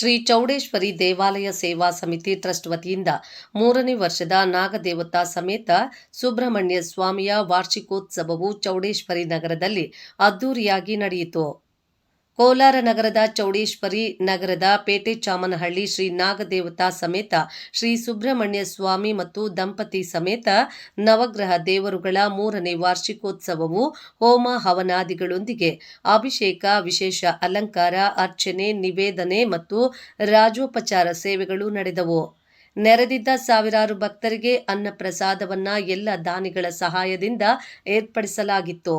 ಶ್ರೀ ಚೌಡೇಶ್ವರಿ ದೇವಾಲಯ ಸೇವಾ ಸಮಿತಿ ಟ್ರಸ್ಟ್ ವತಿಯಿಂದ 3ನೇ ವರ್ಷದ ನಾಗದೇವತಾ ಸಮೇತ ಸುಬ್ರಹ್ಮಣ್ಯ ಸ್ವಾಮಿಯ ವಾರ್ಷಿಕೋತ್ಸವವು ಚೌಡೇಶ್ವರಿ ನಗರದಲ್ಲಿ ಅದ್ದೂರಿಯಾಗಿ ನಡೆಯಿತು. ಕೋಲಾರ ನಗರದ ಚೌಡೇಶ್ವರಿ ನಗರದ ಪೇಟೆ ಚಾಮನಹಳ್ಳಿ ಶ್ರೀ ನಾಗದೇವತಾ ಸಮೇತ ಶ್ರೀ ಸುಬ್ರಹ್ಮಣ್ಯ ಸ್ವಾಮಿ ಮತ್ತು ದಂಪತಿ ಸಮೇತ ನವಗ್ರಹ ದೇವರುಗಳ 3ನೇ ವಾರ್ಷಿಕೋತ್ಸವವು ಹೋಮ ಹವನಾದಿಗಳೊಂದಿಗೆ ಅಭಿಷೇಕ, ವಿಶೇಷ ಅಲಂಕಾರ, ಅರ್ಚನೆ, ನಿವೇದನೆ ಮತ್ತು ರಾಜೋಪಚಾರ ಸೇವೆಗಳು ನಡೆದವು. ನೆರೆದಿದ್ದ ಸಾವಿರಾರು ಭಕ್ತರಿಗೆ ಅನ್ನಪ್ರಸಾದವನ್ನ ಎಲ್ಲ ದಾನಿಗಳ ಸಹಾಯದಿಂದ ಏರ್ಪಡಿಸಲಾಗಿತ್ತು.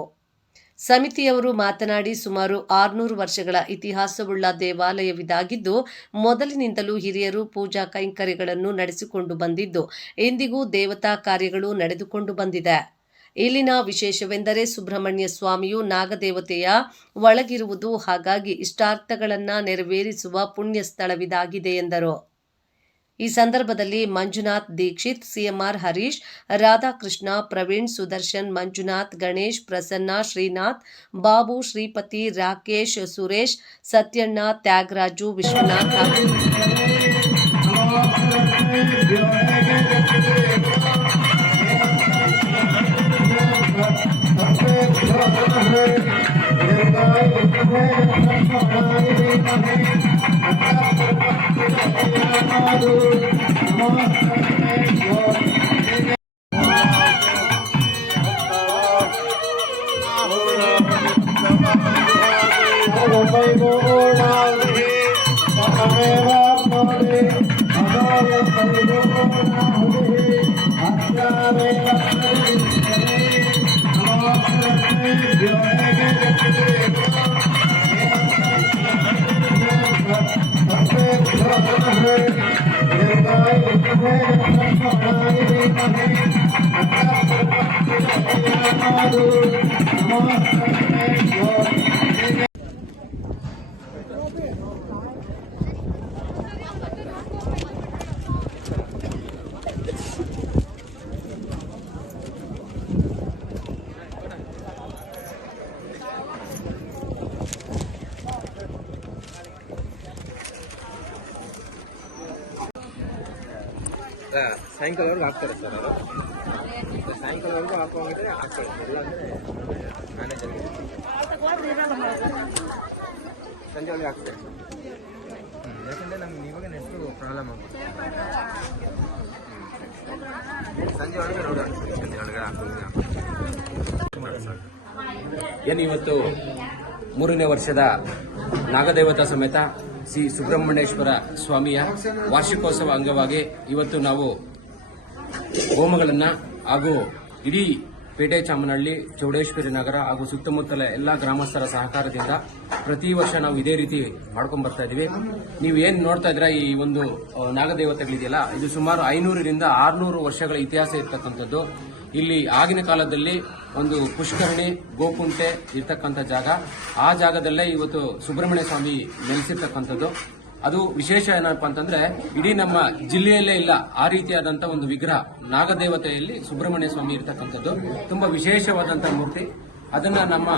ಸಮಿತಿಯವರು ಮಾತನಾಡಿ, ಸುಮಾರು 600 ವರ್ಷಗಳ ಇತಿಹಾಸವುಳ್ಳ ದೇವಾಲಯವಿದಾಗಿದ್ದು, ಮೊದಲಿನಿಂದಲೂ ಹಿರಿಯರು ಪೂಜಾ ಕೈಂಕರ್ಯಗಳನ್ನು ನಡೆಸಿಕೊಂಡು ಬಂದಿದ್ದು, ಇಂದಿಗೂ ದೇವತಾ ಕಾರ್ಯಗಳು ನಡೆದುಕೊಂಡು ಬಂದಿದೆ. ಇಲ್ಲಿನ ವಿಶೇಷವೆಂದರೆ ಸುಬ್ರಹ್ಮಣ್ಯ ಸ್ವಾಮಿಯು ನಾಗದೇವತೆಯ ಒಳಗಿರುವುದು, ಹಾಗಾಗಿ ಇಷ್ಟಾರ್ಥಗಳನ್ನು ನೆರವೇರಿಸುವ ಪುಣ್ಯ ಸ್ಥಳವಿದಾಗಿದೆ ಎಂದರು. ಈ ಸಂದರ್ಭದಲ್ಲಿ ಮಂಜುನಾಥ್ ದೀಕ್ಷಿತ್, ಸಿಎಂಆರ್ ಹರೀಶ್, ರಾಧಾಕೃಷ್ಣ, ಪ್ರವೀಣ್, ಸುದರ್ಶನ್, ಮಂಜುನಾಥ್, ಗಣೇಶ್, ಪ್ರಸನ್ನ, ಶ್ರೀನಾಥ್, ಬಾಬು, ಶ್ರೀಪತಿ, ರಾಕೇಶ್, ಸುರೇಶ್, ಸತ್ಯಣ್ಣ, ತ್ಯಾಗರಾಜು, ವಿಶ್ವನಾಥ್ ಸಾಯಂಕಾಲವರೆಗೂ ಹಾಕ್ತಾರೆ ಸರ್. ಅವರು ಸಾಯಂಕಾಲವರೆಗೂ ಹಾಕೋಂಗಿದ್ರೆ ಹಾಕ್ತಾರೆ, ಇಲ್ಲ ಅಂದರೆ ಮ್ಯಾನೇಜರ್ಗೆ ಸಂಜೆ ಒಳಗೆ ಹಾಕ್ತಾರೆ. ಯಾಕಂದರೆ ನಮ್ಗೆ ಇವಾಗ ನೆಕ್ಸ್ಟು ಪ್ರಾಬ್ಲಮ್ ಆಗುತ್ತೆ. ಸಂಜೆ ಒಳಗೆ ನೋಡೋಣ, ಸಂಜೆ ಒಳಗೆ ಹಾಕೋಂಗಿದ್ರೆ ಏನು ಇವತ್ತು 3ನೇ ವರ್ಷದ ನಾಗದೇವತಾ ಸಮೇತ ಶ್ರೀ ಸುಬ್ರಹ್ಮಣ್ಯೇಶ್ವರ ಸ್ವಾಮಿಯ ವಾರ್ಷಿಕೋತ್ಸವ ಅಂಗವಾಗಿ ಇವತ್ತು ನಾವು ಹೋಮಗಳನ್ನು ಹಾಗೂ ಇಡೀ ಪೇಟೆ ಚಾಮನಹಳ್ಳಿ, ಚೌಡೇಶ್ವರಿ ನಗರ ಹಾಗೂ ಸುತ್ತಮುತ್ತಲ ಎಲ್ಲ ಗ್ರಾಮಸ್ಥರ ಸಹಕಾರದಿಂದ ಪ್ರತಿ ವರ್ಷ ನಾವು ಇದೇ ರೀತಿ ಮಾಡ್ಕೊಂಡು ಬರ್ತಾ ಇದೀವಿ. ನೀವು ಏನು ನೋಡ್ತಾ ಇದ್ದೀರಾ, ಈ ಒಂದು ನಾಗದೇವತೆಗಳಿದೆಯಲ್ಲ, ಇದು ಸುಮಾರು 500ರಿಂದ 600 ವರ್ಷಗಳ ಇತಿಹಾಸ ಇರ್ತಕ್ಕಂಥದ್ದು. ಇಲ್ಲಿ ಆಗಿನ ಕಾಲದಲ್ಲಿ ಒಂದು ಪುಷ್ಕರಣಿ, ಗೋಕುಂಟೆ ಇರ್ತಕ್ಕಂಥ ಜಾಗ. ಆ ಜಾಗದಲ್ಲೇ ಇವತ್ತು ಸುಬ್ರಹ್ಮಣ್ಯ ಸ್ವಾಮಿ ನೆಲೆಸಿರ್ತಕ್ಕಂಥದ್ದು. ಅದು ವಿಶೇಷ ಏನಪ್ಪಾ ಅಂತಂದ್ರೆ, ಇಡೀ ನಮ್ಮ ಜಿಲ್ಲೆಯಲ್ಲೇ ಇಲ್ಲ ಆ ರೀತಿಯಾದಂತಹ ಒಂದು ವಿಗ್ರಹ. ನಾಗದೇವತೆಯಲ್ಲಿ ಸುಬ್ರಹ್ಮಣ್ಯ ಸ್ವಾಮಿ ಇರ್ತಕ್ಕಂಥದ್ದು ತುಂಬಾ ವಿಶೇಷವಾದಂತಹ ಮೂರ್ತಿ. ಅದನ್ನ ನಮ್ಮ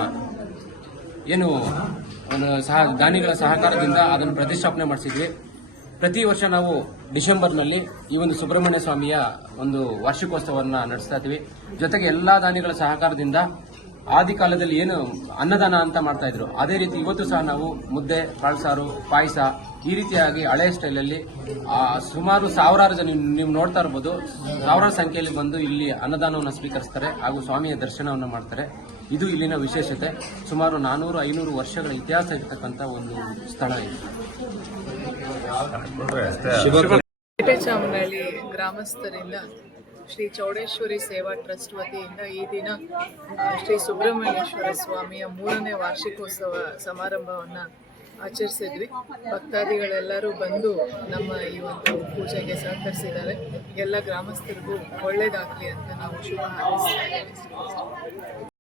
ಏನು ದಾನಿಗಳ ಸಹಕಾರದಿಂದ ಅದನ್ನು ಪ್ರತಿಷ್ಠಾಪನೆ ಮಾಡಿಸಿದ್ವಿ. ಪ್ರತಿ ವರ್ಷ ನಾವು ಡಿಸೆಂಬರ್ನಲ್ಲಿ ಈ ಒಂದು ಸುಬ್ರಹ್ಮಣ್ಯ ಸ್ವಾಮಿಯ ಒಂದು ವಾರ್ಷಿಕೋತ್ಸವವನ್ನು ನಡೆಸ್ತಾ ಇದ್ವಿ. ಜೊತೆಗೆ ಎಲ್ಲಾ ದಾನಿಗಳ ಸಹಕಾರದಿಂದ ಆದಿ ಕಾಲದಲ್ಲಿ ಏನು ಅನ್ನದಾನ ಅಂತ ಮಾಡ್ತಾ ಇದ್ರು, ಅದೇ ರೀತಿ ಇವತ್ತು ಸಹ ನಾವು ಮುದ್ದೆ, ಕಾಳ್ಸಾರು, ಪಾಯಸ ಈ ರೀತಿಯಾಗಿ ಹಳೆಯ ಸ್ಟೈಲಲ್ಲಿ ಸುಮಾರು ಸಾವಿರಾರು ಜನ ನೀವು ನೋಡ್ತಾ ಇರ್ಬೋದು, ಸಾವಿರಾರು ಸಂಖ್ಯೆಯಲ್ಲಿ ಬಂದು ಇಲ್ಲಿ ಅನ್ನದಾನವನ್ನು ಸ್ವೀಕರಿಸ್ತಾರೆ ಹಾಗೂ ಸ್ವಾಮಿಯ ದರ್ಶನವನ್ನು ಮಾಡ್ತಾರೆ. ಇದು ಇಲ್ಲಿನ ವಿಶೇಷತೆ. ಸುಮಾರು 400-500 ವರ್ಷಗಳ ಇತಿಹಾಸ ಇರತಕ್ಕಂಥ ಒಂದು ಸ್ಥಳ ಇದು. ಪೇಟೆ ಚಾಮನಹಳ್ಳಿ ಗ್ರಾಮಸ್ಥರಿಂದ ಶ್ರೀ ಚೌಡೇಶ್ವರಿ ಸೇವಾ ಟ್ರಸ್ಟ್ ವತಿಯಿಂದ ಈ ದಿನ ಶ್ರೀ ಸುಬ್ರಹ್ಮಣ್ಯೇಶ್ವರ ಸ್ವಾಮಿಯ 3ನೇ ವಾರ್ಷಿಕೋತ್ಸವ ಸಮಾರಂಭವನ್ನು ಆಚರಿಸಿದ್ವಿ. ಭಕ್ತಾದಿಗಳೆಲ್ಲರೂ ಬಂದು ನಮ್ಮ ಈ ಒಂದು ಪೂಜೆಗೆ ಸಹಕರಿಸಿದ್ದಾರೆ. ಎಲ್ಲ ಗ್ರಾಮಸ್ಥರಿಗೂ ಒಳ್ಳೆಯದಾಗಲಿ ಅಂತ ನಾವು ಶುಭ ಹಾರೈಸ್ತಾ ಇದ್ದೀವಿ.